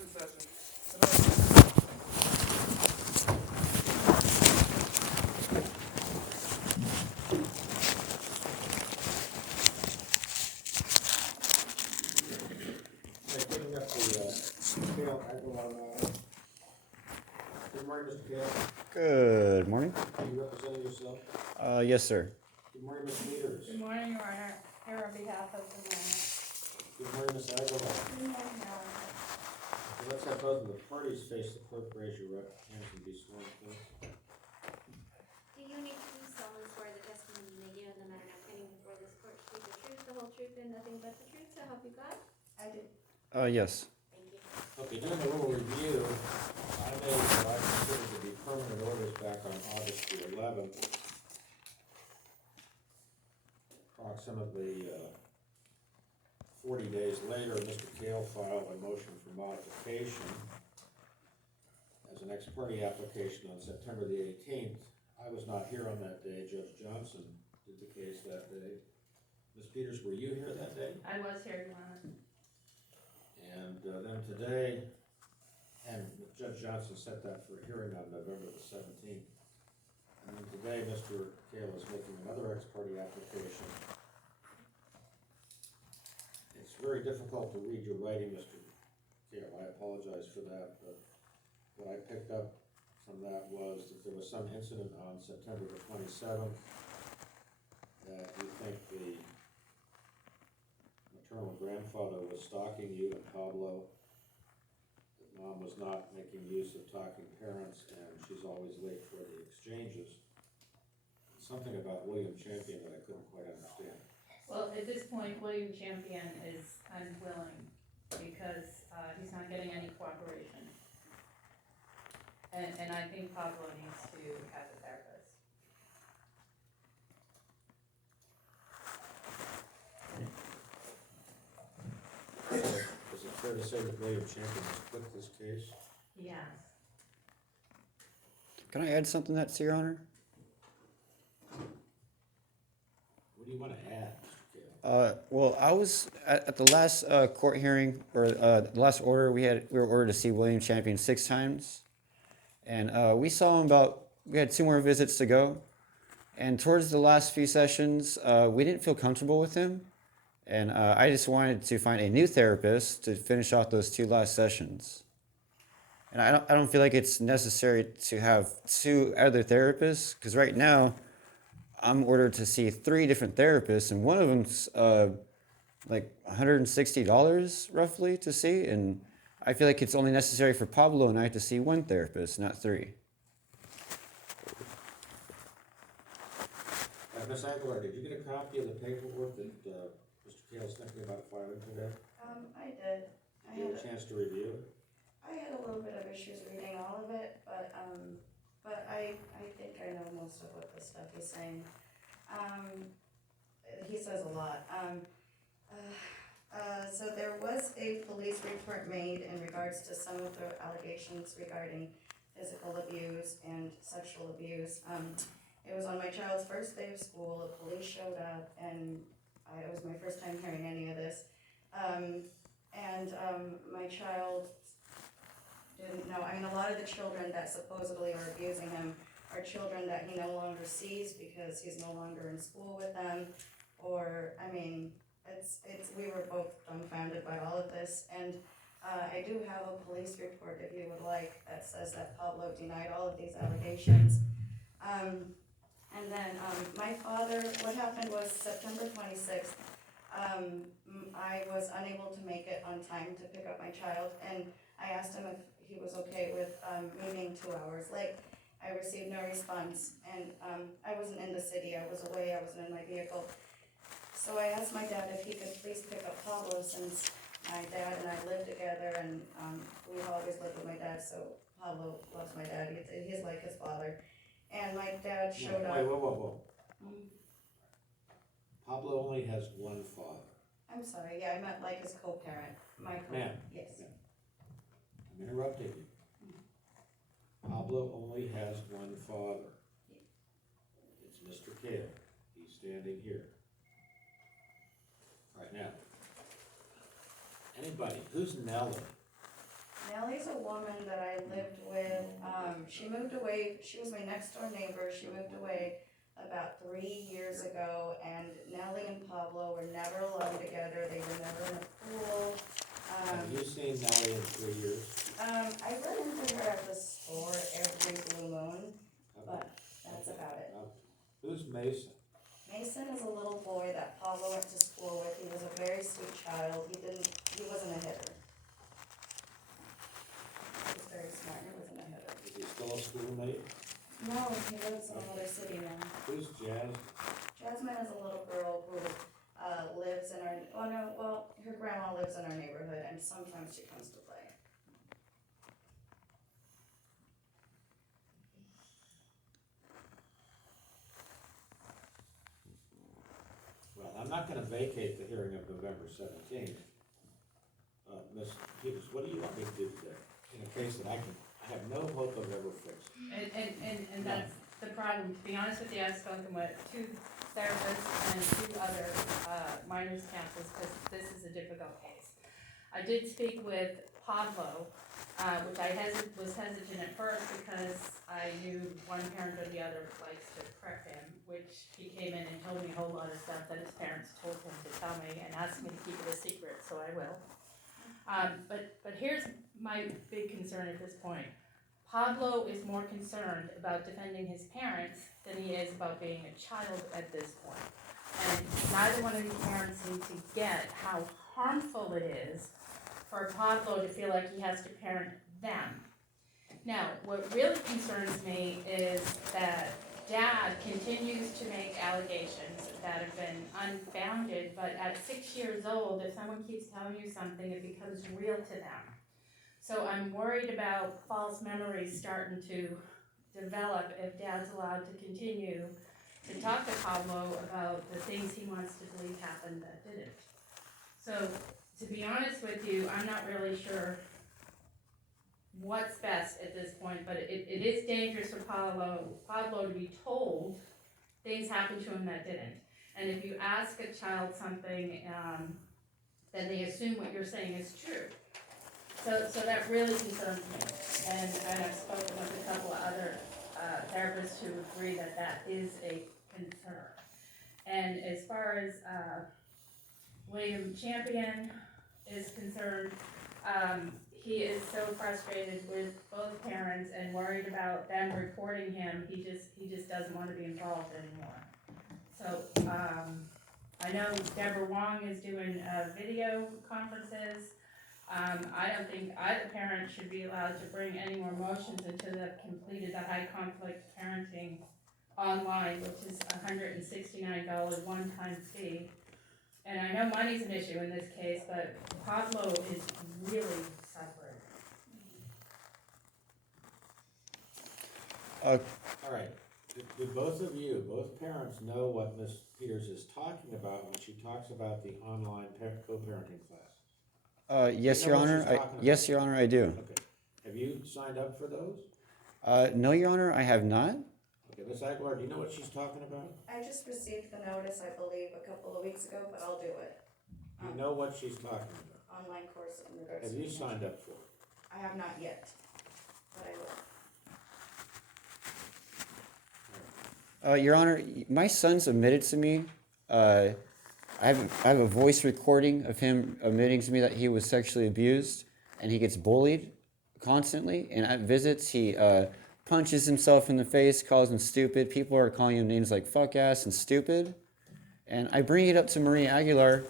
in session. Picking up the scale, I go on, good morning, Mr. Gale. Good morning. Are you representing yourself? Yes, sir. Good morning, Ms. Peters. Good morning, Your Honor. Here on behalf of the mayor. Good morning, Ms. Aguilar. Good morning, Your Honor. Okay, let's have both of the parties face the clerk. Raise your right hands and be sworn, please. Do you need to be solemnly swear the testimony you may give in the matter now pending before this court to speak the truth, the whole truth, and nothing but the truth, so help you God? I do. Yes. Thank you. Okay, during the rule review, I made what I consider to be permanent orders back on August the 11th. Approximately 40 days later, Mr. Kale filed a motion for modification as an ex parte application on September the 18th. I was not here on that day. Judge Johnson did the case that day. Ms. Peters, were you here that day? I was here, Your Honor. And then today, and Judge Johnson set that for a hearing on November the 17th. And then today, Mr. Kale is making another ex parte application. It's very difficult to read your writing, Mr. Kale. I apologize for that, but what I picked up from that was that there was some incident on September the 27th that you think the maternal grandfather was stalking you and Pablo. That mom was not making use of talking parents and she's always late for the exchanges. Something about William Champion that I couldn't quite understand. Well, at this point, William Champion is unwilling because he's not getting any cooperation. And I think Pablo needs to have a therapist. So, is it fair to say that William Champion has quit this case? Yes. Can I add something that's Your Honor? What do you want to add, Mr. Kale? Well, I was at the last court hearing, or the last order we were ordered to see William Champion 6 times. And we saw him we had 2 more visits to go. And towards the last few sessions, we didn't feel comfortable with him. And I just wanted to find a new therapist to finish off those 2 last sessions. And I don't feel like it's necessary to have 2 other therapists, because right now I'm ordered to see 3 different therapists, and one of them's like $160 roughly to see, and I feel like it's only necessary for Pablo and I to see 1 therapist, not 3. Ms. Aguilar, did you get a copy of the paperwork that Mr. Kale's thinking about filing today? I did. Did you have a chance to review it? I had a little bit of issues reading all of it, but I think I know most of what the stuff he's saying. He says a lot. So there was a police report made in regards to some of the allegations regarding physical abuse and sexual abuse. It was on my child's first day of school. The police showed up, and it was my first time hearing any of this. My child didn't know. I mean, a lot of the children that supposedly are abusing him are children that he no longer sees because he's no longer in school with them. Or, I mean, we were both dumbfounded by all of this. And I do have a police report, if you would like, that says that Pablo denied all of these allegations. And then my father, what happened was September 26th, I was unable to make it on time to pick up my child, and I asked him if he was okay with me being 2 hours late. I received no response, and I wasn't in the city, I was away, I wasn't in my vehicle. So I asked my dad if he could please pick up Pablo, since my dad and I live together, and we've always lived with my dad, so Pablo loves my dad, he's like his father. And my dad showed up. Wait, whoa. Mm, Pablo only has 1 father. I'm sorry, yeah, I meant like his co-parent, my Ma'am. yes. Ma'am. I'm interrupting you. Pablo only has 1 father. It's Mr. Kale. He's standing here. All right, now, anybody, who's Nellie? Nellie's a woman that I lived with. She moved away. She was my next door neighbor. She moved away about 3 years ago, and Nellie and Pablo were never alone together. They were never in a pool. Have you seen Nellie in 3 years? I run into her at the store every blue moon, but that's about it. Who's Mason? Mason is a little boy that Pablo went to school with. He was a very sweet child. He wasn't a hitter. He was very smart. He wasn't a hitter. Is he still a schoolmate? No, he lives in another city now. Who's Jazz? Jasmine is a little girl who lives in her grandma lives in our neighborhood, and sometimes she comes to play. Well, I'm not gonna vacate the hearing of November 17th. Ms. Peters, what do you want me to do today, in a case that I have no hope of ever fixing? And that's the problem. To be honest with you, I've spoken with 2 therapists and 2 other minors counsels, because this is a difficult case. I did speak with Pablo, which I was hesitant at first because I knew one parent or the other likes to correct him, which he came in and told me a whole lot of stuff that his parents told him to tell me and asked me to keep it a secret, so I will. But here's my big concern at this point. Pablo is more concerned about defending his parents than he is about being a child at this point. And neither one of these parents seem to get how harmful it is for Pablo to feel like he has to parent them. Now, what really concerns me is that Dad continues to make allegations that have been unfounded, but at 6 years old, if someone keeps telling you something, it becomes real to them. So I'm worried about false memories starting to develop if Dad's allowed to continue to talk to Pablo about the things he wants to believe happened that didn't. So, to be honest with you, I'm not really sure what's best at this point, but it is dangerous for Pablo to be told things happened to him that didn't. And if you ask a child something, then they assume what you're saying is true. So that really concerns me. And I've spoken with a couple of other therapists who agree that that is a concern. And as far as William Champion is concerned, he is so frustrated with both parents and worried about them reporting him. He just doesn't want to be involved anymore. So I know Deborah Wong is doing video conferences. I don't think either parent should be allowed to bring any more motions until they've completed the high conflict parenting online, which is $169 one-time fee. And I know money's an issue in this case, but Pablo is really suffering. All right, do both of you, both parents know what Ms. Peters is talking about when she talks about the online co-parenting class? Yes, You Your know what Honor. she's talking about? Yes, Your Honor, I do. Okay, have you signed up for those? No, Your Honor, I have not. Okay, Ms. Aguilar, do you know what she's talking about? I just received the notice, I believe, a couple of weeks ago, but I'll do it. You know what she's talking about? Online course in regards to. Have you signed up for it? I have not yet, but I will. Your Honor, my son's admitted to me. I have a voice recording of him admitting to me that he was sexually abused, and he gets bullied constantly. And at visits, he punches himself in the face, calls him stupid. People are calling him names like fuck ass and stupid. And I bring it up to Maria Aguilar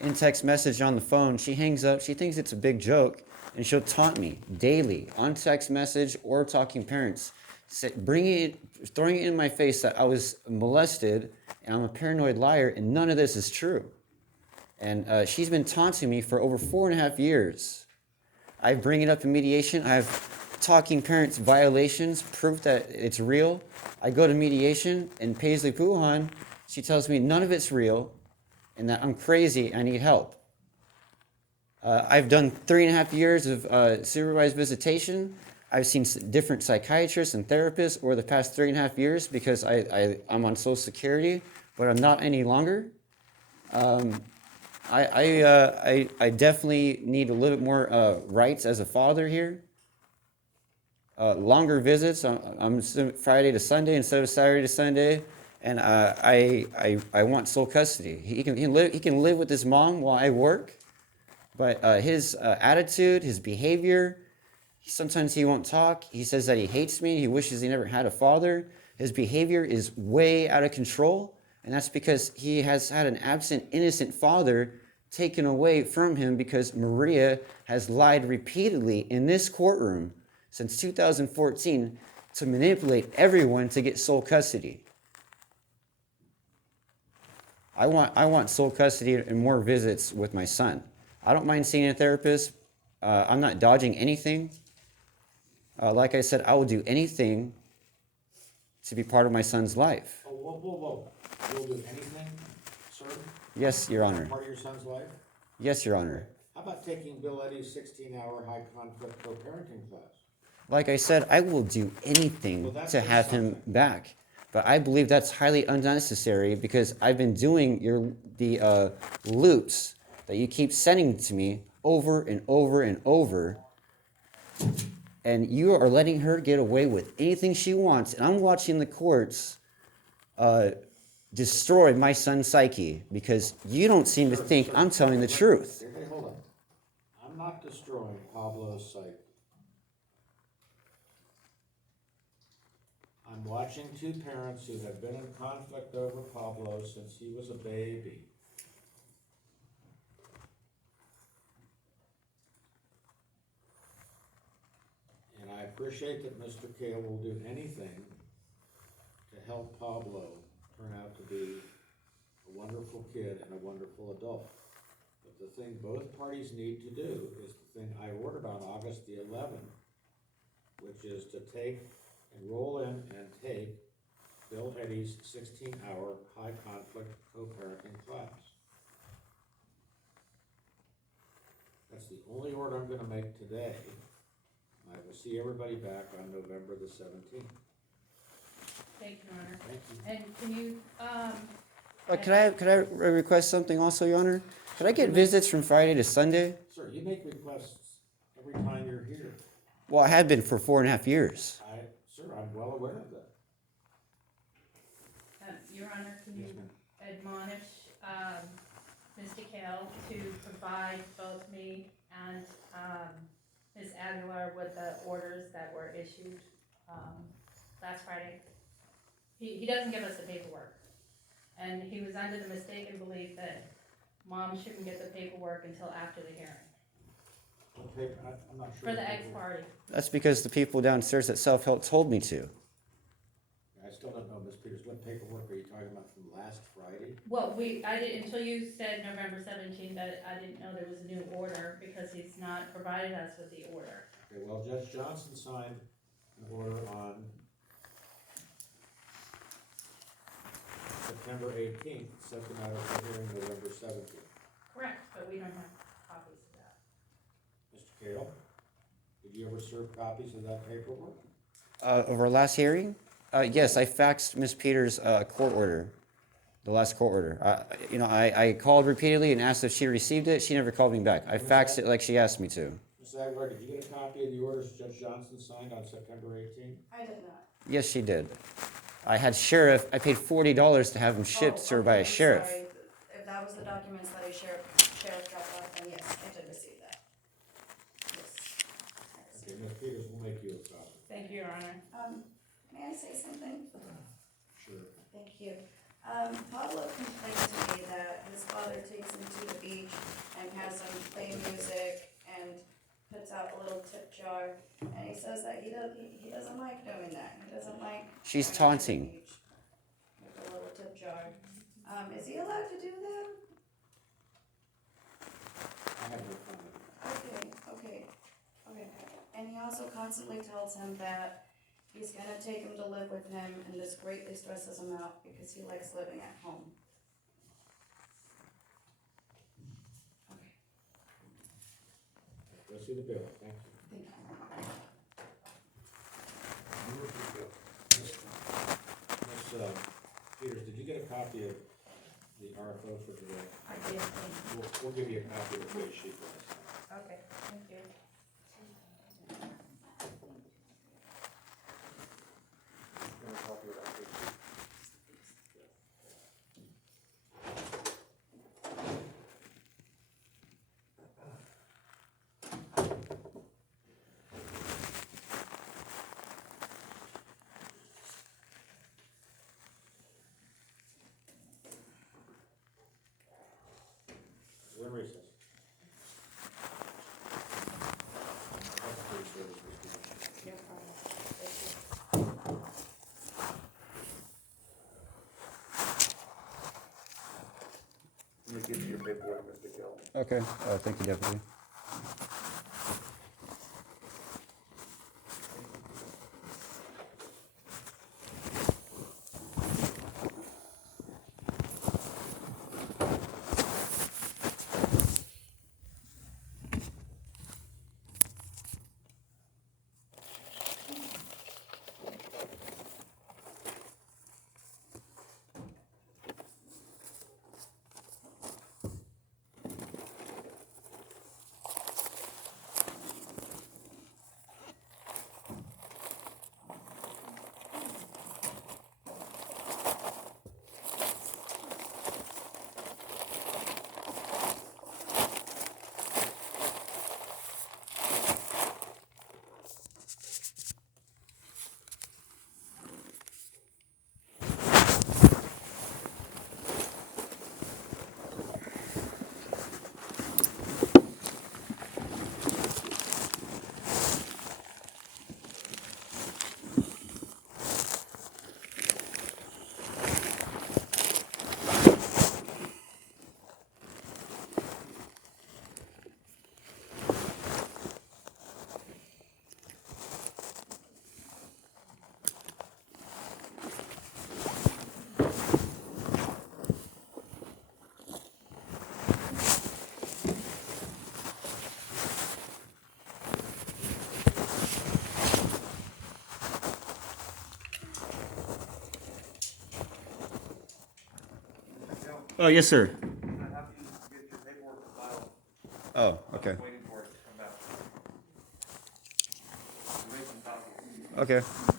in text message on the phone. She hangs up. She thinks it's a big joke, and she'll taunt me daily on text message or talking parents, throwing it in my face that I was molested and I'm a paranoid liar, and none of this is true. And she's been taunting me for over 4.5 years. I bring it up in mediation. I have talking parents violations, proof that it's real. I go to mediation, and Paisley Puhan, she tells me none of it's real and that I'm crazy, I need help. I've done 3.5 years of supervised visitation. I've seen different psychiatrists and therapists over the past 3.5 years because I'm on Social Security, but I'm not any longer. I definitely need a little bit more rights as a father here. Longer visits. I'm Friday to Sunday instead of Saturday to Sunday, and I want sole custody. He can live with his mom while I work, but his attitude, his behavior, sometimes he won't talk. He says that he hates me. He wishes he never had a father. His behavior is way out of control, and that's because he has had an absent, innocent father taken away from him because Maria has lied repeatedly in this courtroom since 2014 to manipulate everyone to get sole custody. I want sole custody and more visits with my son. I don't mind seeing a therapist. I'm not dodging anything. Like I said, I will do anything to be part of my son's life. Oh, whoa. You'll do anything, sir? Yes, Your Honor. Part of your son's life? Yes, Your Honor. How about taking Bill Eddy's 16-hour high-conflict co-parenting class? Like I said, I will do anything Well, that's to have him something. back. But I believe that's highly unnecessary because I've been doing the loops that you keep sending to me over and over and over. And you are letting her get away with anything she wants. And I'm watching the courts destroy my son's psyche because you don't seem to think I'm telling the truth. Hey, hold on. I'm not destroying Pablo's psyche. I'm watching two parents who have been in conflict over Pablo since he was a baby. And I appreciate that Mr. Kale will do anything to help Pablo turn out to be a wonderful kid and a wonderful adult. But the thing both parties need to do is the thing I ordered on August the 11th, which is to enroll in and take Bill Eddy's 16-hour high-conflict co-parenting class. That's the only order I'm gonna make today. I will see everybody back on November the 17th. Thank you, Your Honor. Thank you. And can you, Could I request something also, Your Honor? Could I get visits from Friday to Sunday? Sir, you make requests every time you're here. Well, I had been for 4.5 years. Sir, I'm well aware of that. Your Honor, can you Yes, ma'am. admonish, Mr. Kale to provide both me and, Ms. Aguilar with the orders that were issued, last Friday? He doesn't give us the paperwork. And he was under the mistaken belief that mom shouldn't get the paperwork until after the hearing, Okay, I'm not sure. for the ex-party. That's because the people downstairs at Self-Help told me to. I still don't know, Ms. Peters, what paperwork are you talking about from last Friday? Well, I did, until you said November 17th, that I didn't know there was a new order, because he's not provided us with the order. Okay, well, Judge Johnson signed an order on September 18th, set the matter for hearing November 17th. Correct, but we don't have copies of that. Mr. Kale, did you ever serve copies of that paperwork? Of our last hearing? Yes, I faxed Ms. Peters' court order, the last court order. I called repeatedly and asked if she received it. She never called me back. I faxed it like she asked me to. Ms. Aguilar, did you get a copy of the orders Judge Johnson signed on September 18th? I did not. Yes, she did. I paid $40 to have them shipped to her by a I'm sheriff. sorry. If that was the documents that a sheriff dropped off, then yes, I did receive that. Yes. I Okay, received Ms. Peters will make you a copy. Thank you, Your Honor. it. May I say something? Sure. Thank you. Pablo complained to me that his father takes him to the beach and has him play music and puts out a little tip jar. And he says that he doesn't like doing that. He doesn't like. She's going to the taunting. beach with a little tip jar. Is he allowed to do that? I have no comment. Okay. And he also constantly tells him that he's gonna take him to live with him, and this greatly stresses him out because he likes living at home. Okay, Go see the bill, thank you. thank you. Ms. Peters, did you get a copy of the RFO for today. I did, thank We'll give you a copy of the case sheet for this. you. Okay, thank you. Gonna help you with that case sheet. We're in recess. No problem. Thank you. Let me give you your paperwork, Mr. Gill. Okay, thank you, Deputy. Oh, yes, sir. I have you get your paperwork filed. Oh, okay. I'm waiting for it to come back. Make some copies. Okay.